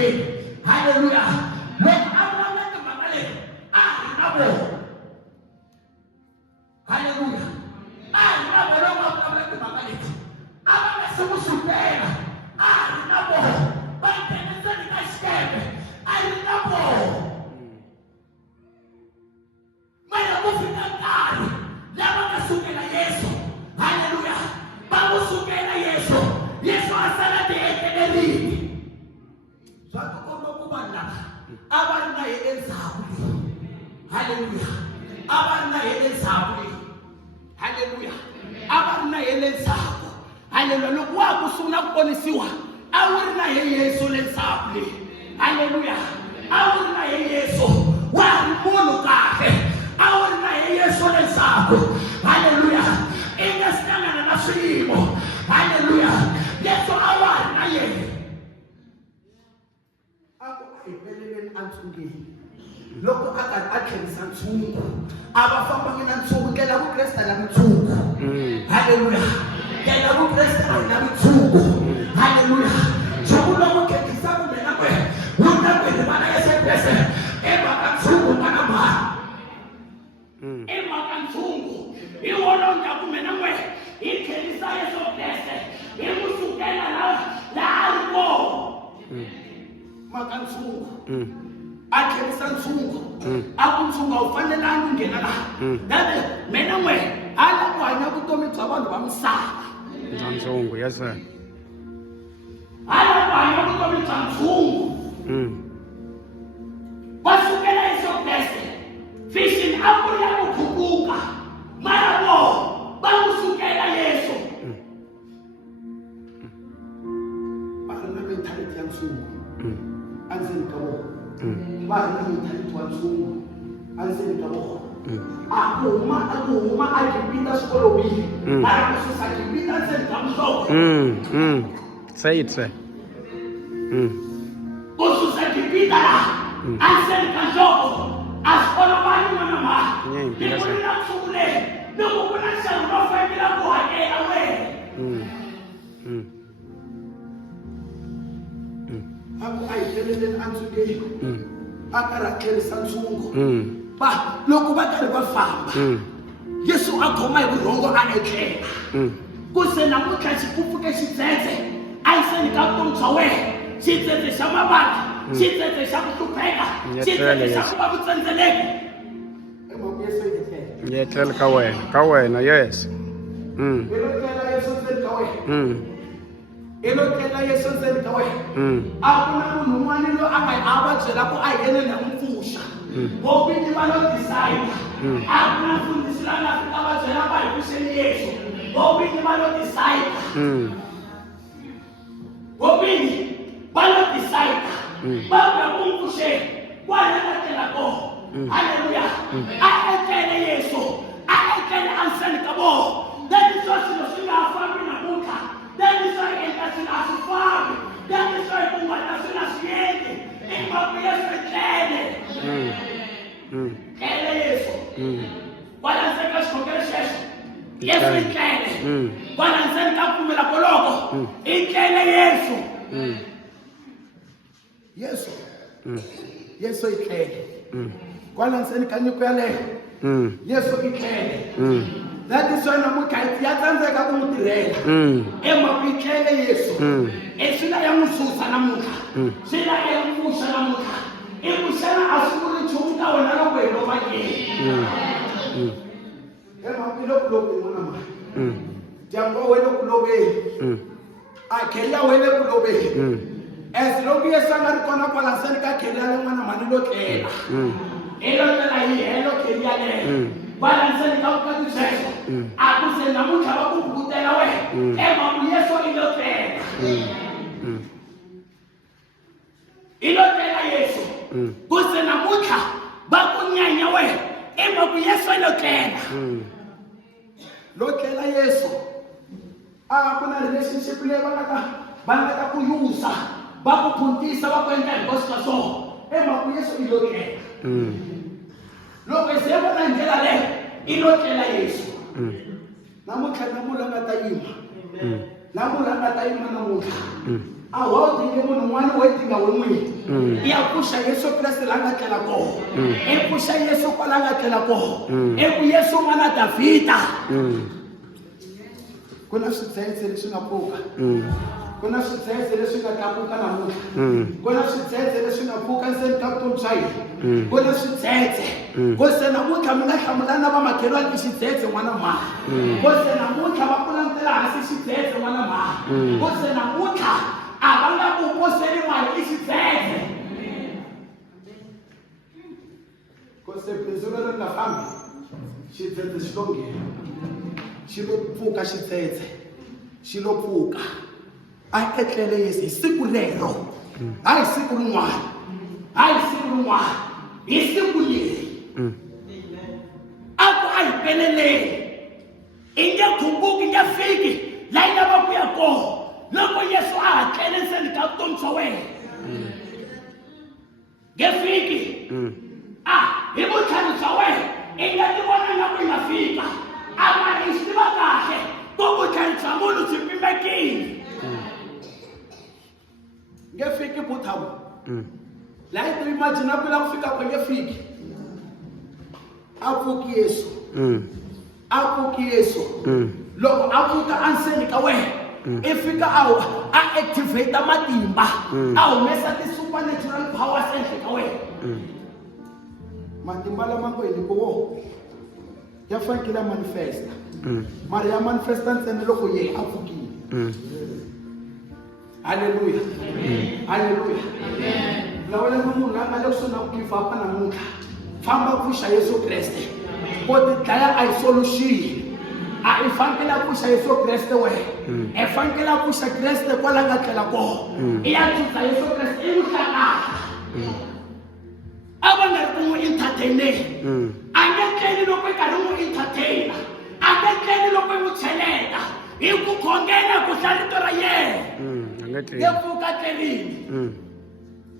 yini. Haleluya. Loko a vulavula timhaka leti a ri na vona. Haleluya. A ri na vona loko a vulavula timhaka leti a va nga se n'wi sukela a ri na vona. Va nghenetseni ka xikepe a ri na vona. Mara ku fika nkarhi lava nga sukela Yesu. Haleluya. Va n'wi sukela Yesu. Yesu a sala tietlelerile. Swa ku komba ku vanhu lava a va ri na yena endzhaku leyi. Haleluya. A va ri na yena endzhaku leyi. Haleluya. A va ri na yena endzhaku. Haleluya. Loko wa ku sungula ku ponisiwa a wu ri na yena Yesu le ndzhaku leyi. Haleluya. A wu ri na yena Yesu. Wa ha ri munhu kahle. A wu ri na yena Yesu le ndzhaku. Haleluya. I nga si hlangana na swiyimo. Haleluya. Yesu a wa ri na yena. A ku a hi peleleni entshungeni. Loko a karhi a tlherisa ntshungu a va fambangi na ntshungu ndlela vukreste na ntshungu. Haleluya. Ndlela vukreste a hi na ntshungu. Haleluya. Nchumu lowu khetisaka mina kwe wu ta ku hi vana Yesu Kreste i mhaka ntshungu n'wana mhani. I mhaka ntshungu hi wona ndhaku mina kwe hi kherisa Yesu Kreste hi n'wi sukela laha a ri kona. Mhaka ntshungu. A kherisa ntshungu. A ku ntshungu a wu fanelangi ku nghena laha. Dade mina n'we a la ku hanya vutomi bya vanhu va misava. Ntshungu, yes sir. A la ku hanya vutomi bya ntshungu. Va sukela Yesu Kreste. Vision a ku ri ya ku khuluka. Mara vona va n'wi sukela Yesu. Va ri na mentality ya ntshungu. A ndzeni ka vona. Va ri na mentality wa ntshungu. A ndzeni ka vona. A ku huma a Gibita swikolovile. A ri ku susa Gibita ndzeni ka muhloko. Say it, sir. Ku susa Gibita laha a ndzeni ka nhloko. A swi olovanga n'wana mhani. Ni vulula ntshungu leyi. Loko ku na nxavo lowu fanela ku hakela wena. A ku a hi peleleni entshungeni. A karhi a tlherisa ntshungu. Loko va karhi va famba Yesu a khoma hi vurhongo a etlela. Ku se namuntlha xi ku pfuke xidzedze endzeni ka vutomi bya wena. Xidzedze xa mavabyi. Xidzedze xa ku hlupheka. Xidzedze xa ku va ku tsendzeleka. Emhaka Yesu yi etlela. Yi etlela ka wena, yes. I lo tlela Yesu ndzeni ka wena. I lo tlela Yesu ndzeni ka wena. A ku na munhu un'wana loyi a va byela ku a yena na n'wi pfuxa. Vopinyi va lo decide. A ku na mfundhisi la nga fika va byela va hi pfuxeni Yesu. Vopinyi va lo decide. Vopinyi va lo decide. Va nga ku n'wi pfuxeni. Kwala nga tlela kona. Haleluya. A etlele Yesu. A etlele endzeni ka vona. Leswi swo swilo swi nga fambi namuntlha. Leswi swo endla swilo a swi fambi. Leswi swo kun'wana swi nga swi endli. I mhaka Yesu etlele. Tlele Yesu. Kwala ndzeni ka xikhongelo xexo. Yesu i tlele. Kwala ndzeni ka pfumela koloko. I tlele Yesu. Yesu. Yesu i tlele. Kwala ndzeni ka nyiko yaleyo. Yesu i tlele. That is why namuntlha ya tsandzeka ku n'wi tirhela. Emhaka i tlele Yesu. Swi la ya n'wi susa namuntlha. Swi la ya n'wi pfuxa namuntlha. I ku xana a swi vuli nchumu ka wena loko hi lova ke. Emhaka loko n'wana mhani. Dyambu wa wena ku loveni. A kheri ya wena ku loveni. As loko Yesu a nga ri kona kwala ndzeni ka kheri ya n'wana mhani lo tlela. I lo tlela hi helo kheri yaleyo. Kwala ndzeni ka vukati byexo. A ku se namuntlha va ku bukutela wena. Emhaka Yesu i lo tlela. I lo tlela Yesu. Ku se namuntlha va ku nyanya wena. Emhaka Yesu i lo tlela. Lo tlela Yesu. A ku na relationship leyi va nga ta ku yusa. Va ku phuntisa va ku endla hinkwaswo ka swona. Emhaka Yesu i lo tlela. Loko se vona ndlela leyo i lo tlela Yesu. Namuntlha nga ta yima. Namuntlha nga ta yima namuntlha. a wa dinge munhu un'wana wo dinga we n'wini ya pfuxa Yesu Kreste la nga tlela koho i pfuxa Yesu kwala nga tlela koho i ku Yesu n'wana Davhida ku na switshetsi leswi nga pfuka ku na switshetsi leswi nga tlakuka namuntlha ku na switshetsi leswi nga pfuka ndzeni ka vutomi bya hina ku na switshetsi ku se namuntlha mi nga hlamulana na vamakhelwani xitshetsi n'wana mhani ku se namuntlha va ku langutela hansi xitshetsi n'wana mhani ku se namuntlha a va nga ku poseli mali i xitshetsi ku se bindzu leri nga fambi xitshetsi xi lo nghena xi lo pfuka xitshetsi xi lo pfuka a etlele Yesu hi siku lero hayi siku rin'wana hayi siku rin'wana hi siku leri a ku a hi peleleni i nge khumbuki nge fiki la yi lava ku ya koho loko Yesu a ha tlele ndzeni ka vutomi bya wena nge fiki hi vutlhari bya wena i nga ti vona nga ku i nga fika a mara hi swi tiva kahle ku vutlhari bya munhu byi pimekile nge fiki buthawu la yi ti imagine ku la ku fika ku nge fiki a pfuki Yesu a pfuki Yesu loko a pfuka anseni ka wena i fika a activate matimba a humesa ti supernatural powers ehenhla ka wena matimba lama ngo hi ko ya fanekele manifesta mara ya manifesta ntsena loko ye a pfukile haleluya haleluya lawela munhu la nga le kusona ku give up namuntlha famba pfuxa Yesu Kreste ko ti dlaya a hi solution a i fanekele pfuxa Yesu Kreste wena i fanekele pfuxa Kreste kwala nga tlela koho i ya tsusa Yesu Kreste i vuhlakala a va nga ri ku n'wi entertaineni a nge tleli loko i karhi n'wi entertaina a nge tleli loko i n'wi cheleta hi ku khongela ku hlaya rito ra yena nge pfuka tlelini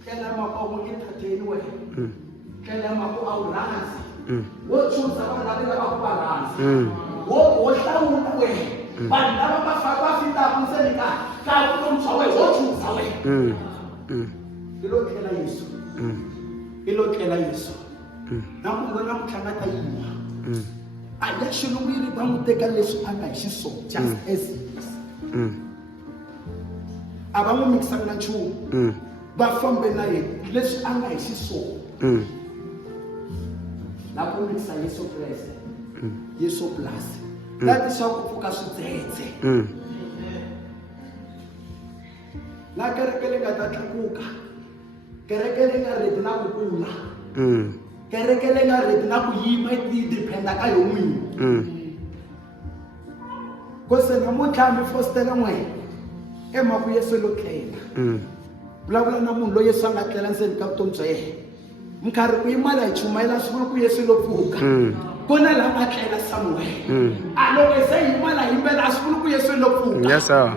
tlela mako n'wi entertain wena tlela mako a wu rhandzi wo chuza vanhu lava ku va rhandzi wo hlawula wena vanhu lava va fitaka ndzeni ka vutomi bya wena wo chuza wena i lo tlela Yesu i lo tlela Yesu na ku vona ku tlangata yima a ya xilungwini va n'wi teka leswi a nga hi xiswona just as is a va n'wi mikisanga na nchumu va fambe na yena leswi a nga hi xiswona la ku mikisa Yesu Kreste Yesu plus la ti swa ku pfuka switsetse la kereke leyi nga ta tlakuka kereke leyi nga redi na ku kula kereke leyi nga redi na ku yima yi dependa ka yo n'wini ko se namuntlha mi fostela n'wena emaku Yesu lo tlela vulavula na munhu loyi Yesu a nga tlela ndzeni ka vutomi bya yena minkarhi ku yimala hi chumayela swi vula ku Yesu lo pfuka ku na la nga tlela Samuel a loko se yimala yimbela a swi vula ku Yesu lo pfuka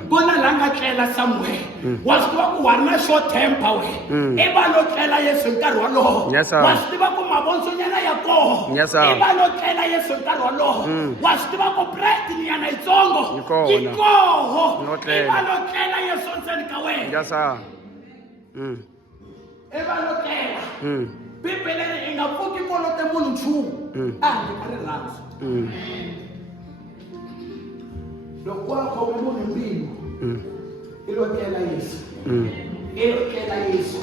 ku na la nga tlela Samuel wa swi tiva ku wa ri na short temper we i va lo tlela Yesu hi nkarhi walowo wa swi tiva ku mavondzonyana ya koho i va lo tlela Yesu hi nkarhi walowo wa swi tiva ku bread nyana yitsongo yi koho i va lo tlela Yesu ndzeni ka wena i va lo tlela Bibele i nga pfuki kolote munhu nchumu a handle ka rirhandzu loko wa khome munhu mbilu i lo tlela Yesu i lo tlela Yesu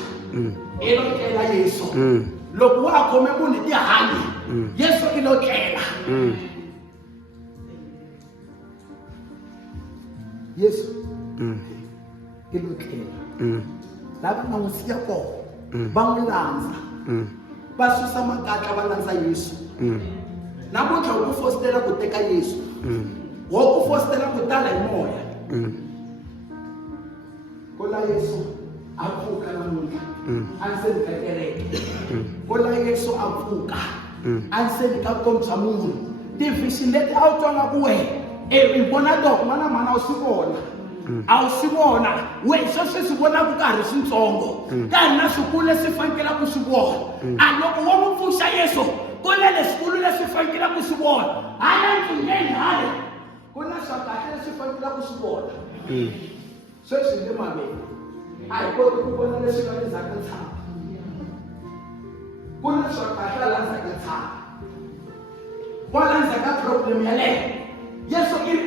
i lo tlela Yesu loko wa khome munhu tihanyi Yesu i lo tlela Yesu i lo tlela lava nga n'wi siya koho va n'wi landza va susa makatla va landza Yesu namuntlha wo ku fositela ku teka Yesu wo ku fositela ku tala hi moya ko la Yesu a pfuka namuntlha a ndzeni ka kereke ko la Yesu a pfuka a ndzeni ka vutomi bya munhu tivhixini leti a wu twanga ku wena i vona loko n'wana mhana u swi vona a wu swi vona we sweswi swi vonaka ka ha ri swintsongo ka ha ri na swikulu leswi fanekela ku swi vona a loko wo n'wi pfuxa Yesu ku na leswikulu leswi fanekela ku swi vona hala ntsungeni hale ku na swa kahle leswi fanekela ku swi vona sweswi hi le maveni a hi koti ku vona leswi nga endzhaku ka tshama. Ku na swa kahle la ndzhaku ka tshama. Kwala ndzhaku ka problem yaleyo. Yesu i ri